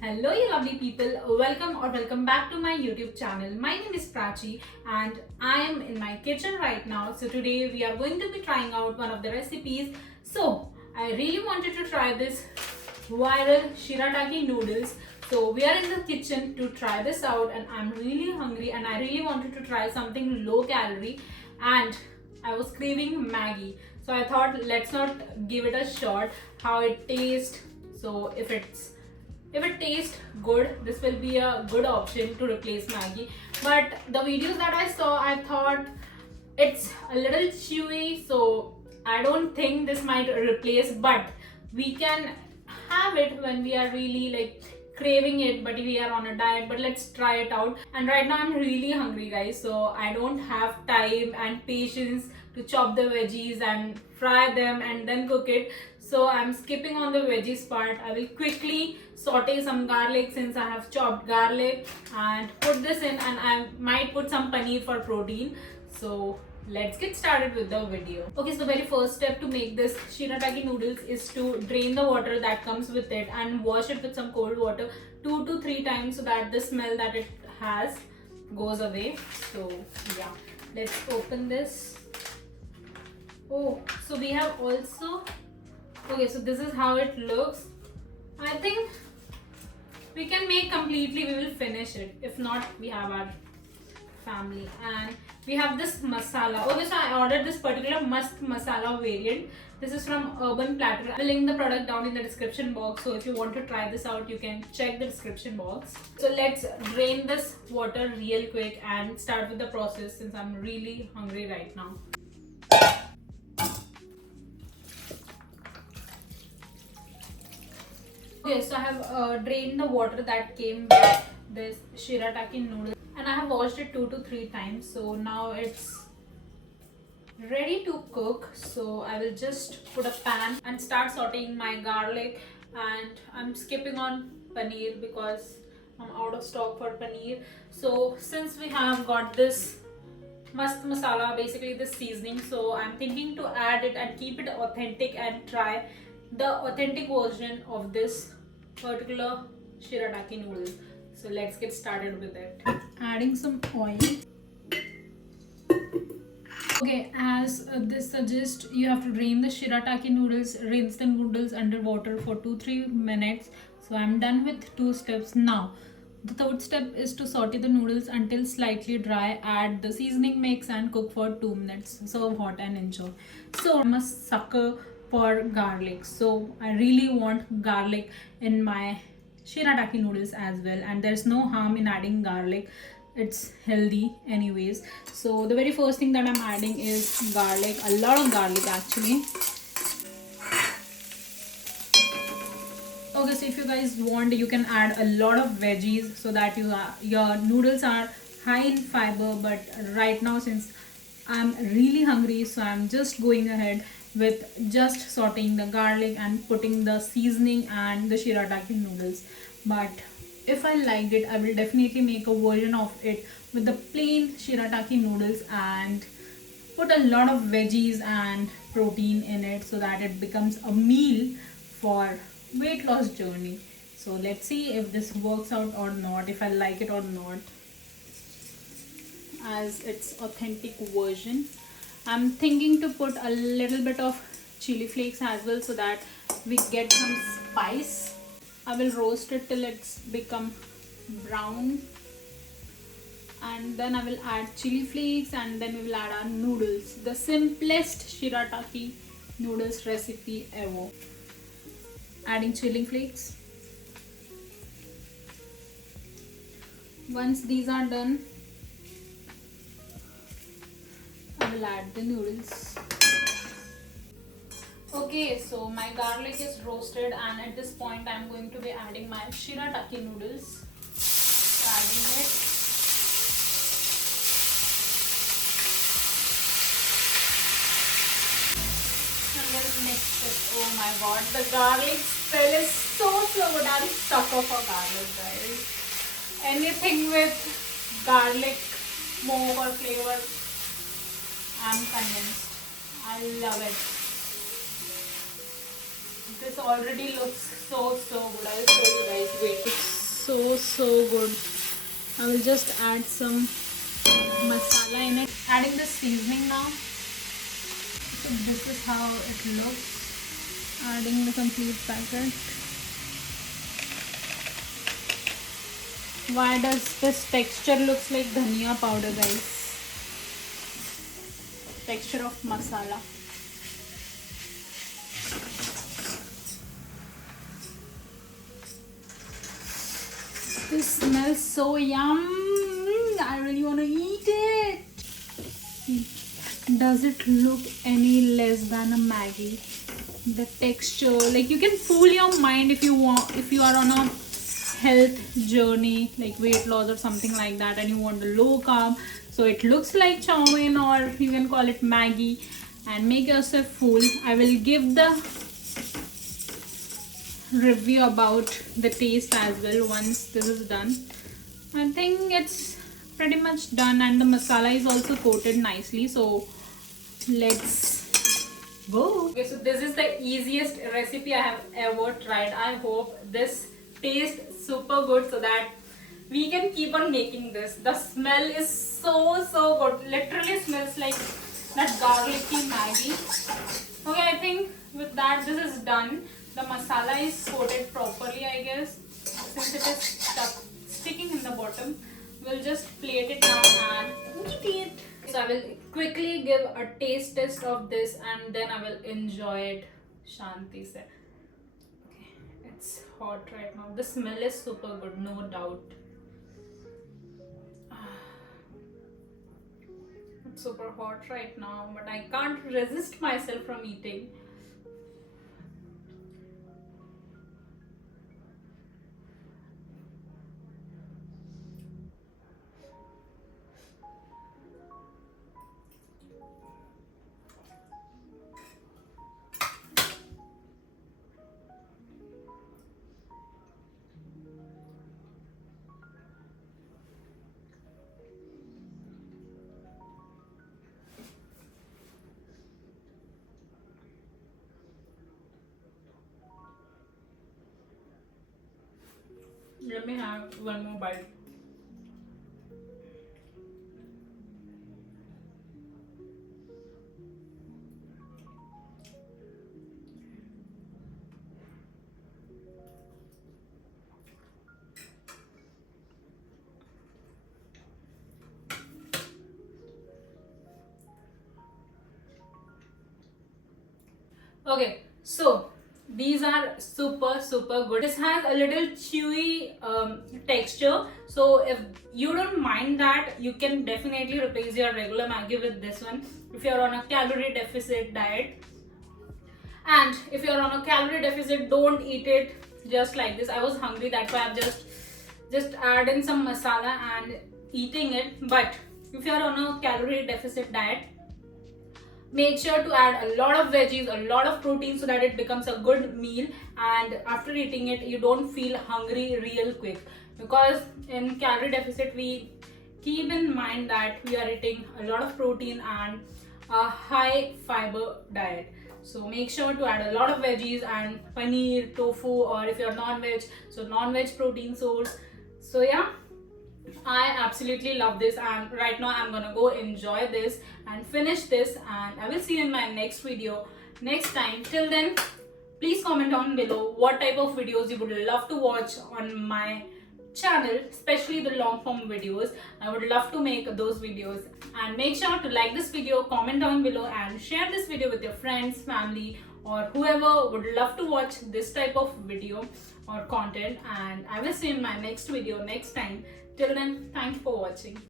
Hello, you lovely people. Welcome back to my YouTube channel. My name is Prachi and I am in my kitchen right now. So today we are going to be trying out one of the recipes. So I really wanted to try this viral shirataki noodles. So we are in the kitchen to try this out and I'm really hungry and I really wanted to try something low calorie and I was craving Maggie. So I thought let's not give it a shot how it tastes. So if it tastes good, this will be a good option to replace Maggie. But the videos that I saw, I thought it's a little chewy, so I don't think this might replace, but we can have it when we are really like craving it, but we are on a diet. But let's try it out. And right now I'm really hungry, guys, so I don't have time and patience to chop the veggies and fry them and then cook it. So I'm skipping on the veggies part. I will quickly saute some garlic since I have chopped garlic and put this in, and I might put some paneer for protein. So let's get started with the video. Okay, so the very first step to make this shirataki noodles is to drain the water that comes with it and wash it with some cold water 2 to 3 times so that the smell that it has goes away. So yeah, let's open this. Oh, so we have also, okay, so this is how it looks. I think we can make completely, we will finish it. If not, we have our family. And we have this masala. Okay, so I ordered this particular musk masala variant. This is from Urban Platter. I will link the product down in the description box. So if you want to try this out, you can check the description box. So let's drain this water real quick and start with the process since I'm really hungry right now. Okay, so I have drained the water that came with this shirataki noodle and I have washed it 2 to 3 times. So now it's ready to cook. So I will just put a pan and start sauteing my garlic, and I'm skipping on paneer because I'm out of stock for paneer. So since we have got this musk masala, basically this seasoning, so I'm thinking to add it and keep it authentic and try the authentic version of this particular shirataki noodle. So let's get started with it. Adding some oil. Okay, as this suggests, you have to drain the shirataki noodles, rinse the noodles under water for 2-3 minutes. So I'm done with 2 steps. Now the third step is to saute the noodles until slightly dry. Add the seasoning mix and cook for 2 minutes. Serve hot and enjoy. So I'm a sucker for garlic, so I really want garlic in my shirataki noodles as well, and there's no harm in adding garlic. It's healthy anyways. So the very first thing that I'm adding is garlic, a lot of garlic actually. Okay, so if you guys want, you can add a lot of veggies so that your noodles are high in fiber. But right now, since I'm really hungry, so I'm just going ahead with just sauteing the garlic and putting the seasoning and the shirataki noodles. But if I liked it, I will definitely make a version of it with the plain shirataki noodles and put a lot of veggies and protein in it so that it becomes a meal for weight loss journey. So let's see if this works out or not, if I like it or not, as its authentic version. I'm thinking to put a little bit of chili flakes as well so that we get some spice. I will roast it till it's become brown, and then I will add chili flakes, and then we will add our noodles. The simplest shirataki noodles recipe ever. Adding chili flakes. Once these are done, I will add the noodles. Okay, so my garlic is roasted, and at this point I'm going to be adding my shirataki noodles. Adding it. And then mix it. Oh my god, the garlic smell is so good. I'm sucker for garlic, guys. Anything with garlic, smoke or flavor, I'm convinced. I love it. This already looks so good. I'll show you guys. Wait, it's so good. I will just add some masala in it. Adding the seasoning now. So this is how it looks. Adding the complete packet. Why does this texture looks like dhania powder, guys? Texture of masala. This smells so yum. I really want to eat it. Does it look any less than a Maggie? The texture, like you can fool your mind if you want, if you are on a health journey like weight loss or something like that and you want a low carb, so it looks like chow mein or you can call it Maggie and make yourself fool. I will give the review about the taste as well once this is done. I think it's pretty much done and the masala is also coated nicely, so let's go. Okay, so this is the easiest recipe I have ever tried. I hope this tastes super good so that we can keep on making this. The smell is so good. Literally smells like that garlicky Maggie. Okay, I think with that this is done. The masala is coated properly, I guess, since it is sticking in the bottom. We'll just plate it now and eat it. So I will quickly give a taste test of this and then I will enjoy it. Shanti se. Okay, it's hot right now. The smell is super good, no doubt. It's super hot right now, but I can't resist myself from eating. Let me have one more bite. Okay, so these are super good. This has a little chewy texture, so if you don't mind that, you can definitely replace your regular Maggie with this one if you're on a calorie deficit diet. And if you're on a calorie deficit, don't eat it just like this. I was hungry, that's why I've just add in some masala and eating it. But if you're on a calorie deficit diet, make sure to add a lot of veggies, a lot of protein so that it becomes a good meal, and after eating it you don't feel hungry real quick, because in calorie deficit we keep in mind that we are eating a lot of protein and a high fiber diet. So make sure to add a lot of veggies and paneer, tofu, or if you're non-veg, so non-veg protein source. So yeah, I absolutely love this, and right now I'm gonna go enjoy this and finish this, and I will see you in my next video next time. Till then, please comment down below what type of videos you would love to watch on my channel, especially the long form videos. I would love to make those videos, and make sure to like this video, comment down below, and share this video with your friends, family, or whoever would love to watch this type of video or content. And I will see you in my next video next time. Till then, thank you for watching.